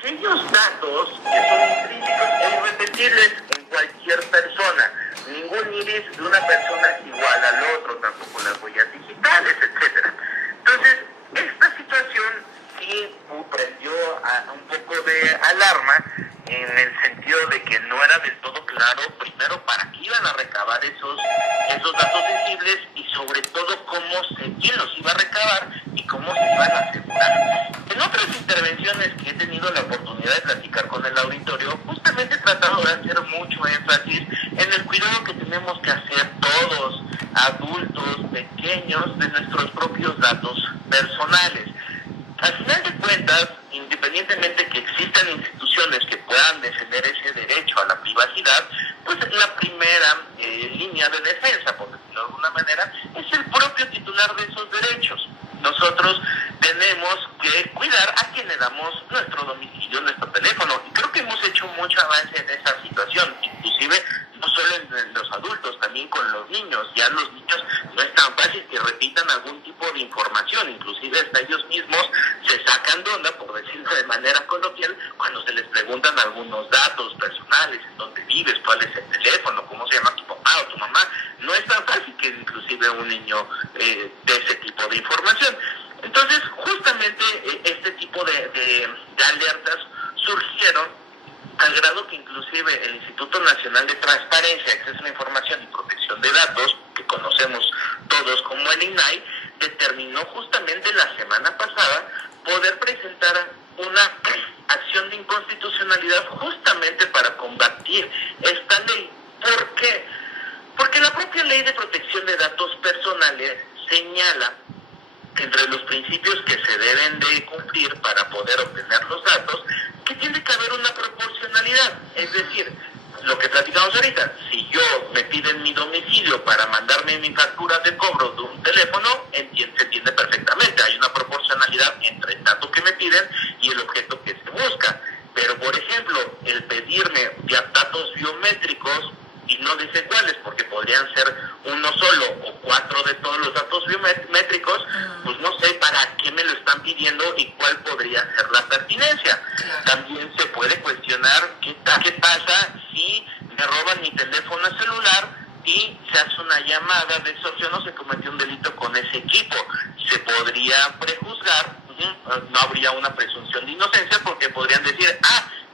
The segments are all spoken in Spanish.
aquellos datos que son intrínsecos e irrepetibles en cualquier persona. Ningún iris de una persona es igual al otro, tampoco las huellas digitales, etcétera. Entonces, esta situación sí prendió un poco de alarma en el sentido de que no era del todo claro, primero, para qué iban a recabar esos datos sensibles y sobre todo quién los iba a recabar y cómo se iban a asegurar. En otras intervenciones que he tenido la oportunidad de platicar con el auditorio, justamente he tratado de hacer mucho énfasis en el cuidado que tenemos que hacer todos, adultos, pequeños, de nuestros propios datos personales. Al final de cuentas, independientemente que existan instituciones que puedan defender ese derecho a la privacidad, pues la primera línea de defensa, por decirlo de alguna manera, es el propio titular de esos derechos. Nosotros tenemos que cuidar a quien le damos nuestro domicilio, nuestro teléfono, y creo que hemos hecho mucho avance en esa situación, inclusive no solo en los adultos, también con los niños. Ya los niños no es tan fácil que repitan algún tipo de información, inclusive hasta ellos mismos se sacan de onda, por decirlo de manera coloquial, cuando se les preguntan algunos datos personales, en dónde vives, cuál es el teléfono, cómo se llama tu papá o tu mamá. No es tan fácil que inclusive un niño de ese tipo de información. Entonces, justamente este tipo de alertas surgieron al grado que inclusive el Instituto Nacional de Transparencia, Acceso a la Información y Protección de Datos, que conocemos todos como el INAI, determinó justamente la semana pasada poder presentar una acción de inconstitucionalidad justamente para combatir esta ley. ¿Por qué? Porque la propia Ley de Protección de Datos Personales señala que entre los principios que se deben de cumplir para poder obtener los datos, que tiene que haber una proporcionalidad. Es decir, lo que platicamos ahorita, si yo me piden mi domicilio para mandarme mi factura de cobro de un teléfono, se entiende perfectamente. Hay una proporcionalidad entre el dato que me piden y el objeto que se busca. Pero, por ejemplo, el pedirme datos biométricos, y no dice cuáles, porque podrían ser uno solo o 4 de todos los datos biométricos, pues no sé para qué me lo están pidiendo y cuál podría ser la pertinencia. También se puede cuestionar qué pasa si me roban mi teléfono celular y se hace una llamada de extorsión o se cometió un delito con ese equipo. Se podría prejuzgar, no habría una presunción de inocencia, porque podrían decir,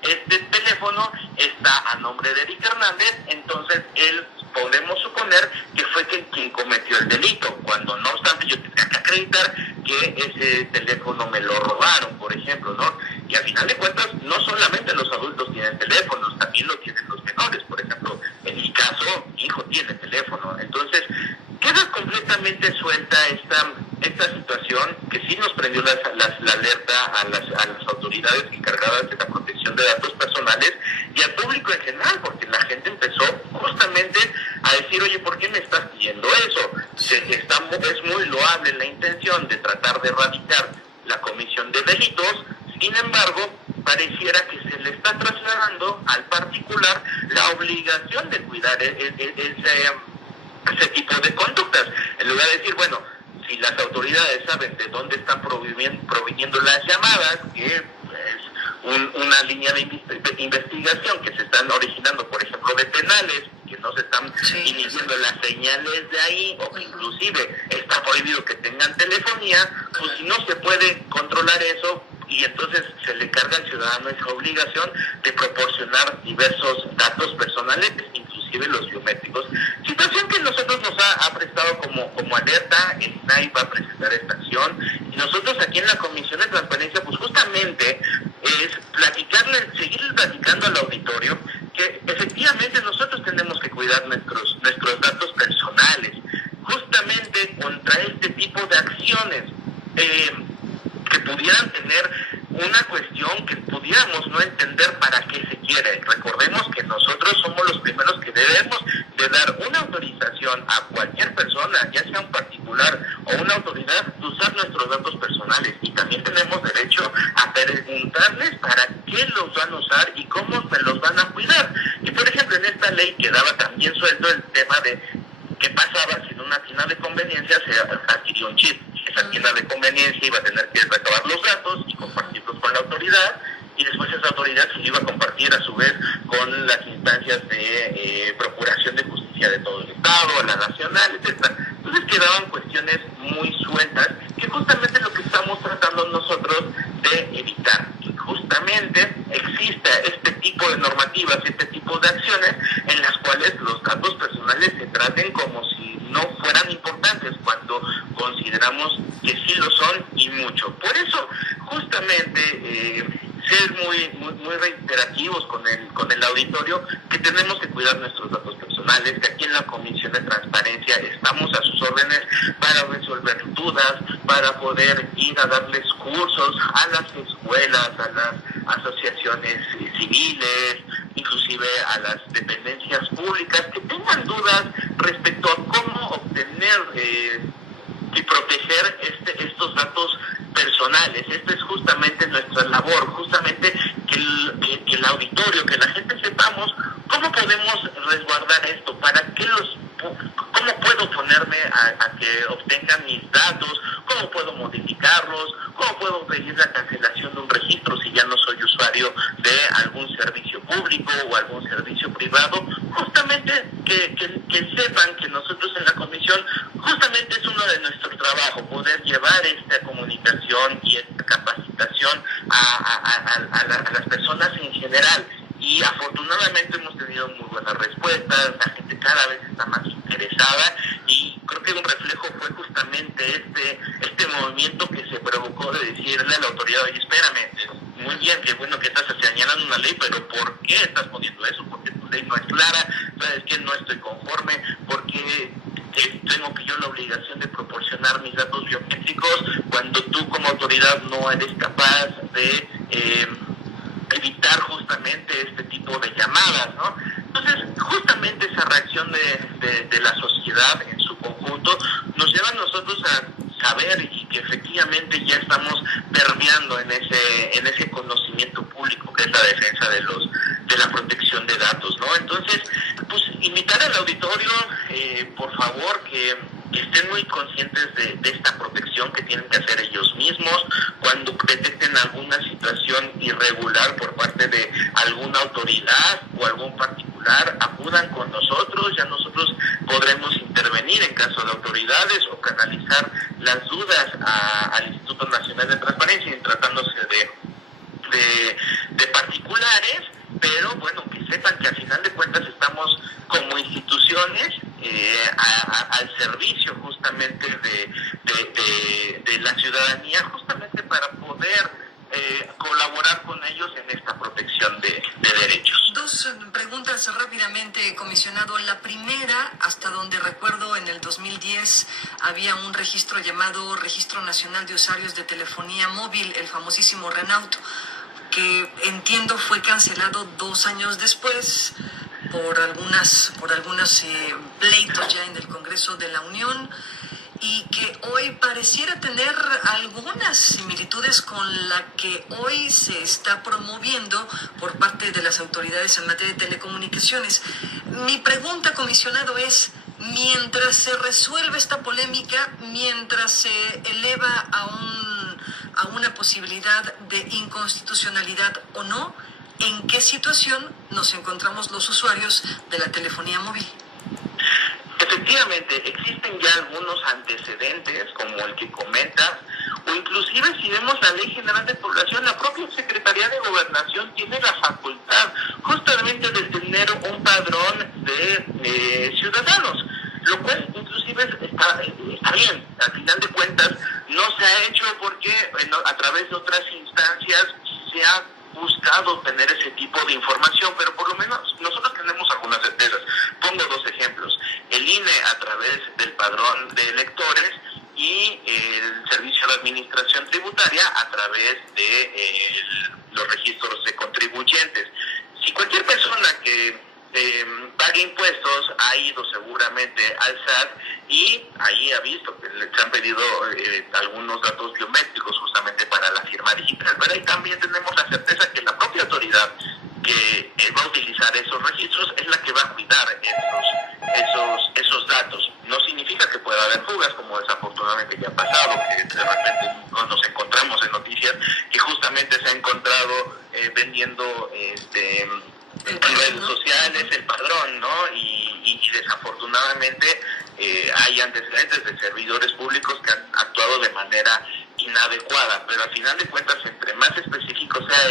este teléfono está a nombre de Eric Hernández, entonces él podemos suponer que fue quien cometió el delito, cuando no obstante yo tendría que acreditar que ese teléfono me lo robaron, por ejemplo, ¿no? Y al final de cuentas, no solamente los adultos tienen teléfonos, también lo tienen los menores. Por ejemplo, en mi caso, mi hijo tiene teléfono. Entonces, queda completamente suelta esta situación que sí nos prendió la alerta a las autoridades encargadas de la protección de datos personales y al público en general, porque la gente empezó justamente a decir, oye, ¿por qué me estás pidiendo eso? Es muy loable la intención de tratar de erradicar la comisión de delitos. Sin embargo, pareciera que se le está trasladando al particular la obligación de cuidar ese tipo de conductas. En lugar de decir, bueno, si las autoridades saben de dónde están proviniendo las llamadas, que es una línea de investigación que se están originando, por ejemplo, de penales, que no se están iniciando las señales de ahí, o que inclusive está prohibido que tengan telefonía, pues si no se puede controlar eso, y entonces se le carga al ciudadano esa obligación de proporcionar diversos datos personales, inclusive los biométricos. Situación que nosotros nos ha prestado como alerta. El INAI va a presentar esta acción, y nosotros aquí en la Comisión de Transparencia, pues justamente es seguir platicando al auditorio que efectivamente nosotros tenemos que cuidar nuestros datos personales, justamente contra este tipo de acciones que pudieran tener una cuestión que pudiéramos no entender para qué se quiere. Recordemos que nosotros somos los primeros que debemos de dar una autorización a cualquier persona, ya sea un particular o una autoridad, de usar nuestros datos personales, y también tenemos derecho a preguntarles para qué los van a usar y cómo se los van a cuidar. Y por ejemplo, en esta ley quedaba también suelto el tema de qué pasaba si en una tienda de conveniencia se adquirió un chip. Esa tienda de conveniencia iba a tener que recabar los datos y compartirlos con la autoridad, y después esa autoridad se iba a compartir a su vez con las instancias de procuración de justicia de todo el Estado, la nacional, etcétera. Entonces quedaban cuestiones muy sueltas, que justamente es lo que estamos tratando nosotros de evitar, que justamente exista este tipo de normativas, este tipo de acciones en las cuales los datos personales se traten como si no fueran importantes, cuando consideramos que sí lo son y mucho. Por eso, justamente, ser muy reiterativos con el auditorio, que tenemos que cuidar nuestros datos personales, que aquí en la Comisión de Transparencia estamos a sus órdenes para resolver dudas, para poder ir a darles cursos a las escuelas, a las asociaciones civiles, inclusive a las dependencias públicas, que tengan dudas respecto a cómo obtener y proteger estos datos personales. Esta es justamente nuestra labor, justamente que el auditorio, que la gente sepamos cómo podemos resguardar esto, cómo puedo ponerme a que obtengan mis datos, cómo puedo modificarlos, cómo puedo pedir la cancelación de un registro si ya no soy usuario de algún servicio público o algún servicio privado. Justamente que sepan que nosotros en la comisión, justamente es uno de nuestros trabajos, poder llevar esta comunicación y esta capacitación a las personas en general. Y afortunadamente hemos tenido muy buenas respuestas, la gente cada vez está más interesada, y creo que un reflejo fue justamente este movimiento que se provocó de decirle a la autoridad: oye, espérame, muy bien, qué bueno que estás señalando una ley, pero ¿por qué estás poniendo eso? Porque tu ley no es clara, sabes que no estoy conforme, porque tengo que yo la obligación de proporcionar mis datos biométricos cuando tú como autoridad no eres capaz de evitar justamente este tipo de llamadas, ¿no? Entonces, justamente esa reacción de la sociedad en su conjunto nos lleva a nosotros a saber y que efectivamente ya estamos permeando en ese conocimiento público que es la defensa de la protección de datos, ¿no? Entonces, pues invitar al auditorio, por favor, que estén muy conscientes de esta protección que tienen que hacer ellos mismos cuando detecten alguna situación irregular por parte de alguna autoridad o algún particular. Acudan con nosotros, ya nosotros podremos intervenir en caso de autoridades o canalizar las dudas al Instituto Nacional de Transparencia, y tratándose de particulares, pero bueno, que sepan que al final de cuentas estamos como instituciones al servicio justamente de la ciudadanía, justamente para poder colaborar con ellos en esta protección de derechos. Dos preguntas rápidamente, comisionado. La primera, hasta donde recuerdo, en el 2010 había un registro llamado Registro Nacional de Usuarios de Telefonía Móvil, el famosísimo RENAUT, que entiendo fue cancelado 2 años después por algunos pleitos ya en el Congreso de la Unión, y que hoy pareciera tener algunas similitudes con la que hoy se está promoviendo por parte de las autoridades en materia de telecomunicaciones. Mi pregunta, comisionado, es: mientras se resuelve esta polémica, mientras se eleva a una posibilidad de inconstitucionalidad o no, ¿en qué situación nos encontramos los usuarios de la telefonía móvil? Efectivamente, existen ya algunos antecedentes, como el que comentas, o inclusive si vemos la Ley General de Población, la propia Secretaría de Gobernación tiene la facultad justamente de tener un padrón de ciudadanos, lo cual inclusive está bien. Al final de cuentas no se ha hecho porque a través de otras instancias se ha buscado tener ese tipo de información, pero por lo menos nosotros tenemos algunas certezas. Pongo 2 ejemplos: el INE a través del padrón de electores y el Servicio de Administración Tributaria a través de los registros de contribuyentes. Si cualquier persona que pague impuestos ha ido seguramente al SAT y ahí ha visto que les han pedido algunos datos biométricos justamente para la firma digital, pero ahí también tenemos la certeza que la propia autoridad que va a utilizar esos registros es la que va a cuidar esos datos. No significa que pueda haber fugas, como desafortunadamente ya ha pasado, que de repente nos encontramos en noticias que justamente se ha encontrado vendiendo en redes sociales el padrón, ¿no? Y desafortunadamente hay antecedentes de servidores públicos que han actuado de manera inadecuada, pero al final de cuentas, entre más específico sea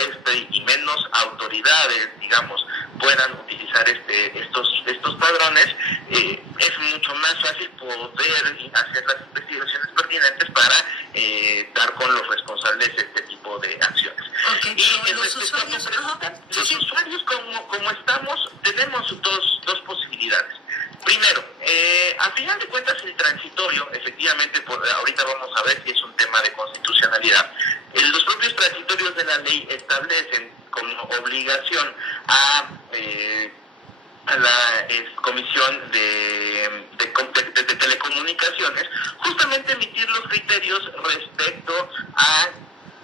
y menos autoridades, digamos, puedan utilizar estos padrones, es mucho más fácil poder hacer las investigaciones pertinentes para dar con los responsables de este tipo de acciones. Okay, Y los usuarios, los usuarios como estamos, tenemos dos posibilidades. Primero, a final de cuentas el transitorio, efectivamente, ahorita vamos a ver si es un tema de constitucionalidad, los propios transitorios de la ley establecen como obligación a la Comisión de Telecomunicaciones justamente emitir los criterios respecto a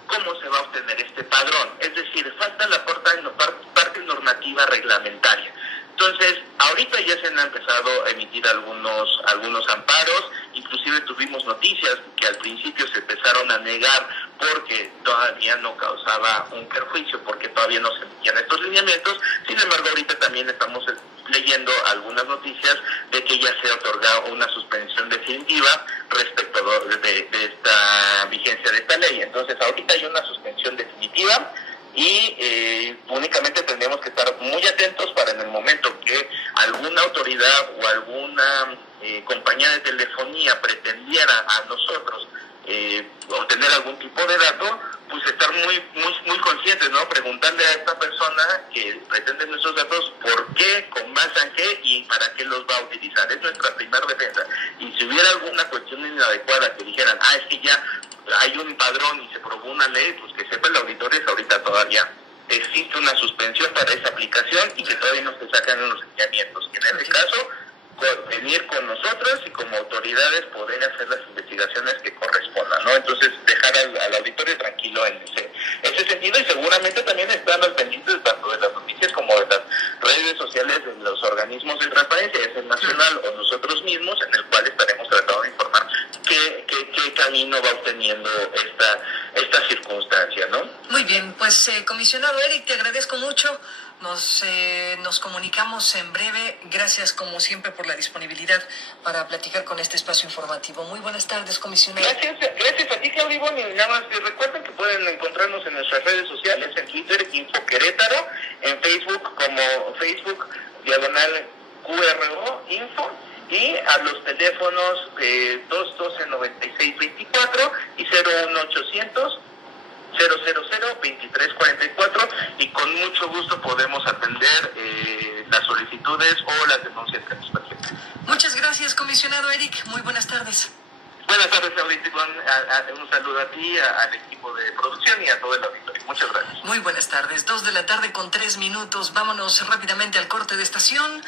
cómo se va a obtener este padrón, es decir, falta la parte normativa reglamentaria. Entonces, ahorita ya se han empezado a emitir algunos amparos, inclusive tuvimos noticias que al principio se empezaron a negar porque todavía no causaba un perjuicio, porque todavía no se emitían estos lineamientos. Sin embargo, ahorita también estamos leyendo algunas noticias de que ya se ha otorgado una suspensión definitiva respecto de esta vigencia de esta ley. Entonces, ahorita hay una suspensión definitiva y únicamente tendremos que estar muy atentos para en el momento que alguna autoridad o alguna compañía de telefonía pretendiera a nosotros obtener algún tipo de dato, pues estar muy conscientes, ¿no? Preguntarle a esta persona que pretende nuestros datos por qué, con base en qué y para qué los va a utilizar. Es nuestra primera defensa. Y si hubiera alguna cuestión inadecuada que dijeran, es que ya hay un padrón y se probó una ley, pues que sepa el auditorio que ahorita todavía existe una suspensión para esa aplicación y que todavía no se sacan los lineamientos. Y en este caso, venir con nosotros y como autoridades poder hacer las investigaciones que correspondan, ¿no? Entonces, dejar al auditorio tranquilo en ese sentido, y seguramente también están al pendiente tanto de las noticias como de las redes sociales de los organismos de transparencia, es el nacional o nosotros mismos, en el cual estaremos tratando de informar qué camino va obteniendo esta circunstancia, ¿no? Muy bien, pues comisionado Eric, te agradezco mucho. Nos comunicamos en breve. Gracias, como siempre, por la disponibilidad para platicar con este espacio informativo. Muy buenas tardes, comisionado. Gracias a ti, Claudio. Y nada más recuerden que pueden encontrarnos en nuestras redes sociales, en Twitter, Info Querétaro, en Facebook como Facebook /QRO Info, y a los teléfonos 212-9624 y 01800 000-2344, y con mucho gusto podemos atender las solicitudes o las denuncias que nos presenten. Muchas gracias, comisionado Eric. Muy buenas tardes. Buenas tardes, Claudio. Un saludo a ti, al equipo de producción y a todo el auditorio. Muchas gracias. Muy buenas tardes. 2:03 p.m. Vámonos rápidamente al corte de estación.